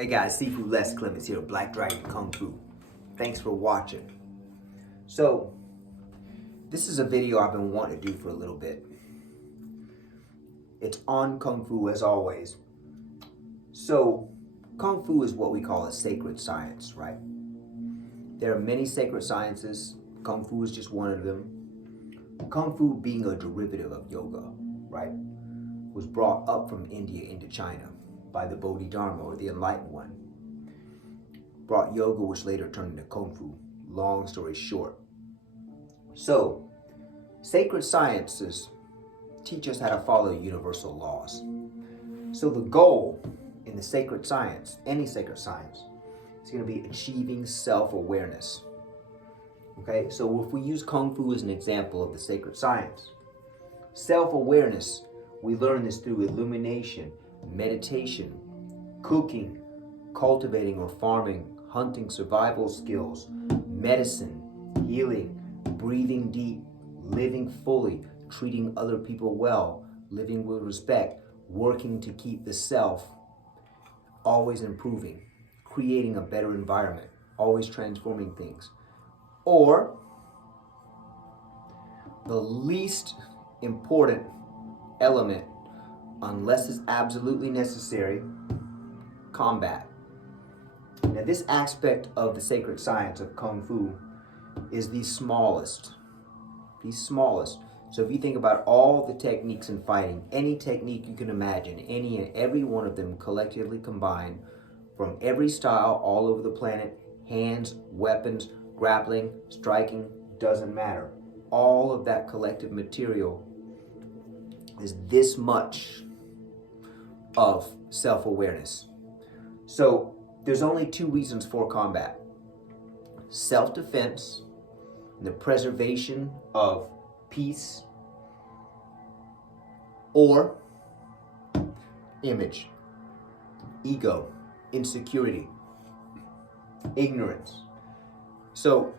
Hey guys, Sifu Les Clements here, Black Dragon Kung Fu. Thanks for watching. So, this is a video I've been wanting to do for a little bit. It's on Kung Fu as always. So, Kung Fu is what we call a sacred science, right? There are many sacred sciences. Kung Fu is just one of them. Kung Fu, being a derivative of yoga, right, was brought up from India into China by the Bodhidharma, or the Enlightened One. Brought yoga, which later turned into Kung Fu. Long story short. So, sacred sciences teach us how to follow universal laws. So the goal in the sacred science, any sacred science, is going to be achieving self-awareness. Okay, so if we use Kung Fu as an example of the sacred science, self-awareness, we learn this through illumination, meditation, cooking, cultivating or farming, hunting, survival skills, medicine, healing, breathing deep, living fully, treating other people well, living with respect, working to keep the self always improving, creating a better environment, always transforming things. Or the least important element, unless it's absolutely necessary, combat. Now, this aspect of the sacred science of Kung Fu is the smallest. The smallest. So if you think about all the techniques in fighting, any technique you can imagine, any and every one of them collectively combined, from every style all over the planet, hands, weapons, grappling, striking, doesn't matter. All of that collective material is this much of self-awareness. So there's only two reasons for combat: self-defense and the preservation of peace, or image, ego, insecurity, ignorance. So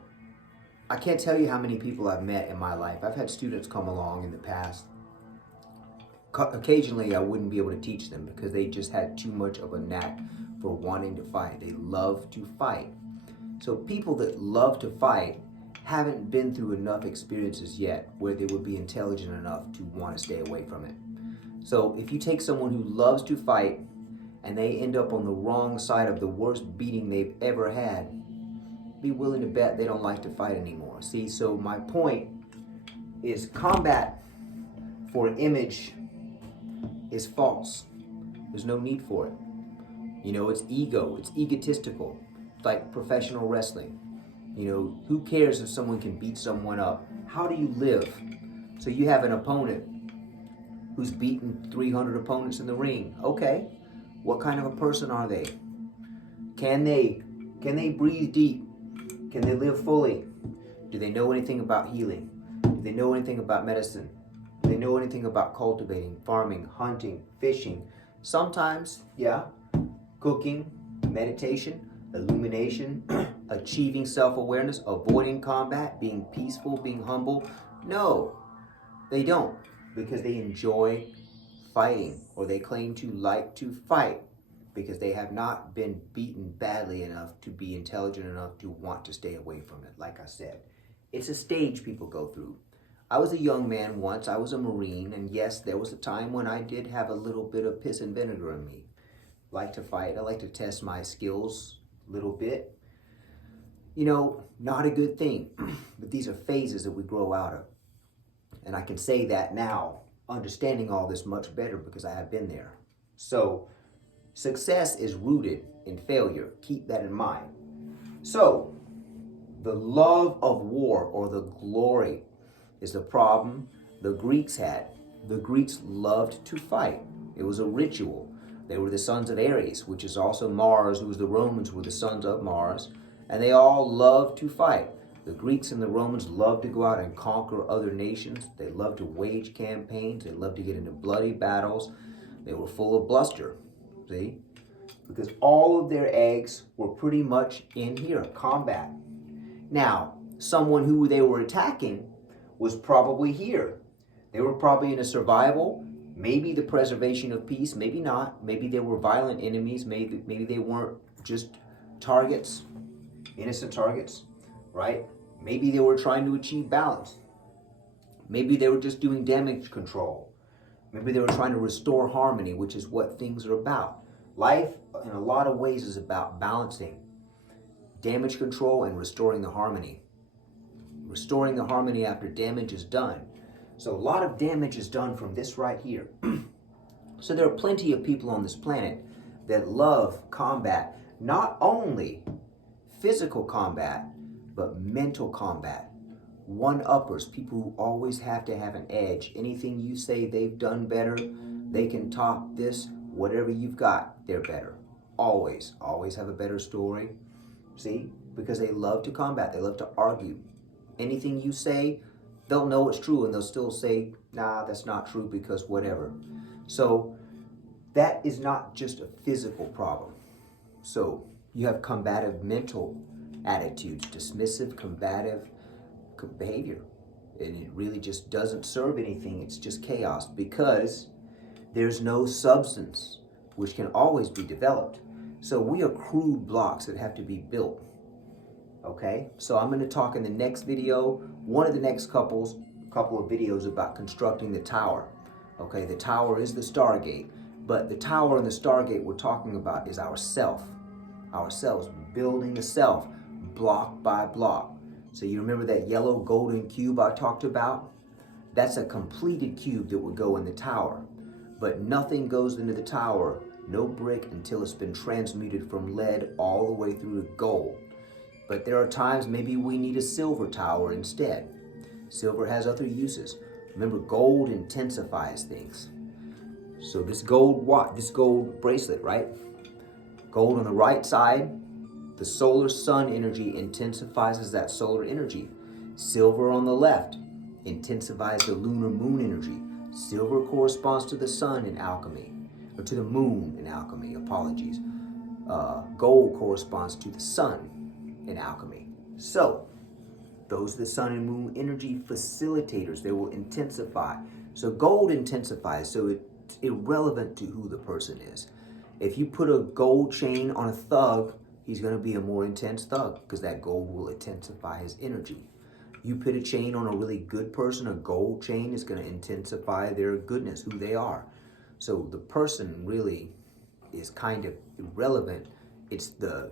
I can't tell you how many people I've met in my life. I've had students come along in the past. Occasionally I wouldn't be able to teach them because they just had too much of a knack for wanting to fight. They love to fight. So people that love to fight haven't been through enough experiences yet where they would be intelligent enough to want to stay away from it. So if you take someone who loves to fight and they end up on the wrong side of the worst beating they've ever had, be willing to bet they don't like to fight anymore. See, so my point is combat for image is false. There's no need for it. You know, it's ego, it's egotistical. It's like professional wrestling. You know, who cares if someone can beat someone up? How do you live? So you have an opponent who's beaten 300 opponents in the ring. Okay, what kind of a person are they? Can they breathe deep? Can they live fully? Do they know anything about healing? Do they know anything about medicine? Do they know anything about cultivating, farming, hunting, fishing? Sometimes, yeah, cooking, meditation, illumination, achieving self-awareness, avoiding combat, being peaceful, being humble. No, they don't, because they enjoy fighting, or they claim to like to fight because they have not been beaten badly enough to be intelligent enough to want to stay away from it. Like I said, it's a stage people go through. I was a young man once. I was a Marine, and yes, there was a time when I did have a little bit of piss and vinegar in me. Like to fight. I like to test my skills a little bit. You know, not a good thing, but these are phases that we grow out of. And I can say that now, understanding all this much better because I have been there. So, success is rooted in failure. Keep that in mind. So, the love of war, or the glory, is the problem the Greeks had. The Greeks loved to fight. It was a ritual. They were the sons of Ares, which is also Mars, who was the Romans were the sons of Mars. And they all loved to fight. The Greeks and the Romans loved to go out and conquer other nations. They loved to wage campaigns. They loved to get into bloody battles. They were full of bluster, see? Because all of their eggs were pretty much in here, combat. Now, someone who they were attacking was probably here. They were probably in a survival, Maybe the preservation of peace, maybe not. Maybe they were violent enemies. Maybe they weren't just targets, innocent targets, right? Maybe they were trying to achieve balance. Maybe they were just doing damage control. Maybe they were trying to restore harmony, which is what things are about. Life, in a lot of ways, is about balancing damage control and restoring the harmony. Restoring the harmony after damage is done. So a lot of damage is done from this right here. So there are plenty of people on this planet that love combat, not only physical combat, but mental combat. One-uppers, people who always have to have an edge. Anything you say they've done better, they can top this, whatever you've got, they're better. Always have a better story. See? Because they love to combat, they love to argue. Anything you say, they'll know it's true and they'll still say, nah, that's not true because whatever. So that is not just a physical problem. So you have combative mental attitudes, dismissive, combative behavior. And it really just doesn't serve anything. It's just chaos because there's no substance, which can always be developed. So we are crude blocks that have to be built. Okay, so I'm going to talk in the next video, one of the next couple of videos about constructing the tower. Okay, the tower is the Stargate, but the tower and the Stargate we're talking about is ourselves, building the self block by block. So you remember that yellow golden cube I talked about? That's a completed cube that would go in the tower, but nothing goes into the tower, no brick, until it's been transmuted from lead all the way through to gold. But there are times maybe we need a silver tower instead. Silver has other uses. Remember, gold intensifies things. So this gold bracelet, right? Gold on the right side, the solar sun energy intensifies that solar energy. Silver on the left intensifies the lunar moon energy. Silver corresponds to the sun in alchemy, or to the moon in alchemy, apologies. Gold corresponds to the sun in alchemy. So those are the sun and moon energy facilitators. They will intensify. So gold intensifies, so it's irrelevant to who the person is. If you put a gold chain on a thug, he's going to be a more intense thug because that gold will intensify his energy. You put a chain on a really good person, a gold chain is going to intensify their goodness, who they are. So the person really is kind of irrelevant. It's the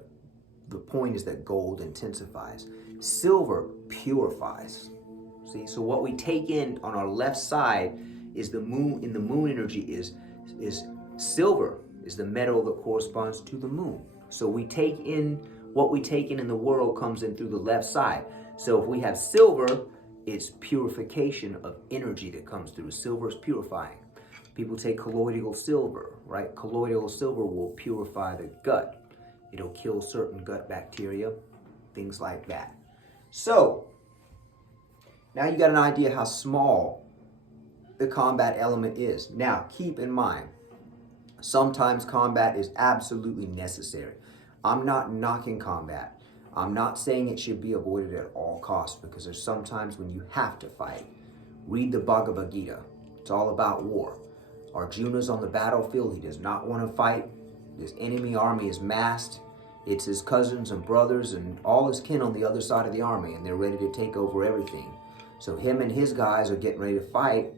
point is that gold intensifies. Silver purifies. See, so what we take in on our left side is the moon. In the moon energy is silver, is the metal that corresponds to the moon. So we take in what we take in the world comes in through the left side. So if we have silver, it's purification of energy that comes through. Silver is purifying. People take colloidal silver, right? Colloidal silver will purify the gut. It'll kill certain gut bacteria, things like that. So now you got an idea how small the combat element is. Now keep in mind, sometimes combat is absolutely necessary. I'm not knocking combat. I'm not saying it should be avoided at all costs because there's sometimes when you have to fight. Read the Bhagavad Gita. It's all about war. Arjuna's on the battlefield. He does not want to fight. His enemy army is massed. It's his cousins and brothers and all his kin on the other side of the army, and they're ready to take over everything. So him and his guys are getting ready to fight,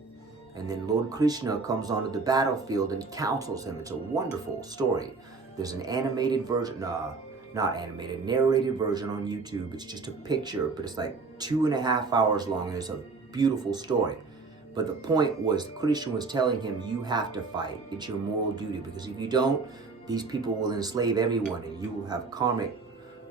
and then Lord Krishna comes onto the battlefield and counsels him. It's a wonderful story. There's an animated version, not animated, narrated version on YouTube. It's just a picture, but it's like 2.5 hours long, and it's a beautiful story. But the point was, Krishna was telling him, you have to fight. It's your moral duty, because if you don't, these people will enslave everyone, and you will have karmic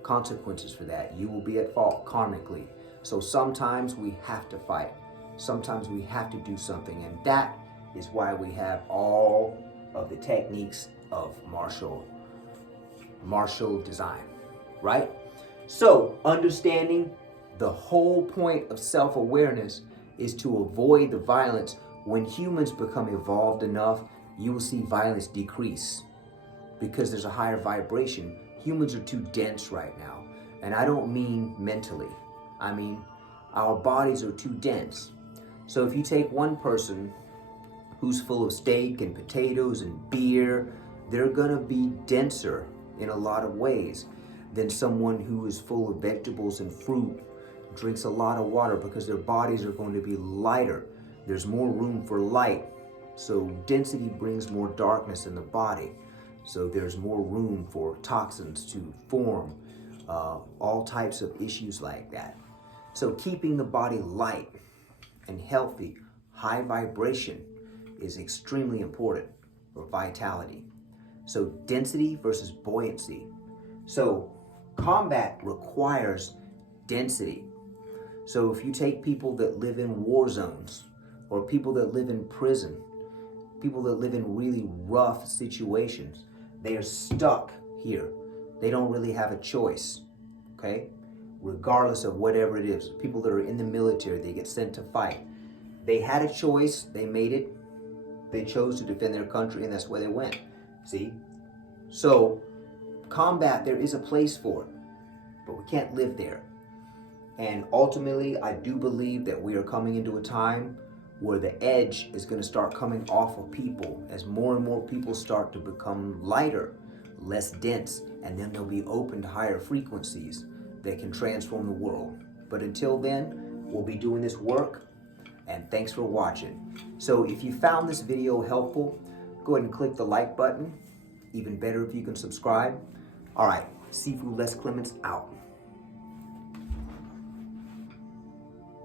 consequences for that. You will be at fault karmically. So sometimes we have to fight. Sometimes we have to do something, and that is why we have all of the techniques of martial design, right? So understanding the whole point of self-awareness is to avoid the violence. When humans become evolved enough, you will see violence decrease because there's a higher vibration. Humans are too dense right now. And I don't mean mentally. I mean, our bodies are too dense. So if you take one person who's full of steak and potatoes and beer, they're gonna be denser in a lot of ways than someone who is full of vegetables and fruit, drinks a lot of water, because their bodies are going to be lighter. There's more room for light. So density brings more darkness in the body. So there's more room for toxins to form, all types of issues like that. So keeping the body light and healthy, high vibration is extremely important for vitality. So density versus buoyancy. So combat requires density. So if you take people that live in war zones, or people that live in prison, people that live in really rough situations, they are stuck here. They don't really have a choice, okay? Regardless of whatever it is. People that are in the military, they get sent to fight. They had a choice, they made it. They chose to defend their country, and that's where they went. See? So, combat, there is a place for it, but we can't live there. And ultimately, I do believe that we are coming into a time where the edge is going to start coming off of people as more and more people start to become lighter, less dense, and then they'll be open to higher frequencies that can transform the world. But until then, we'll be doing this work, and thanks for watching. So if you found this video helpful, go ahead and click the like button. Even better if you can subscribe. All right, Sifu Les Clements out.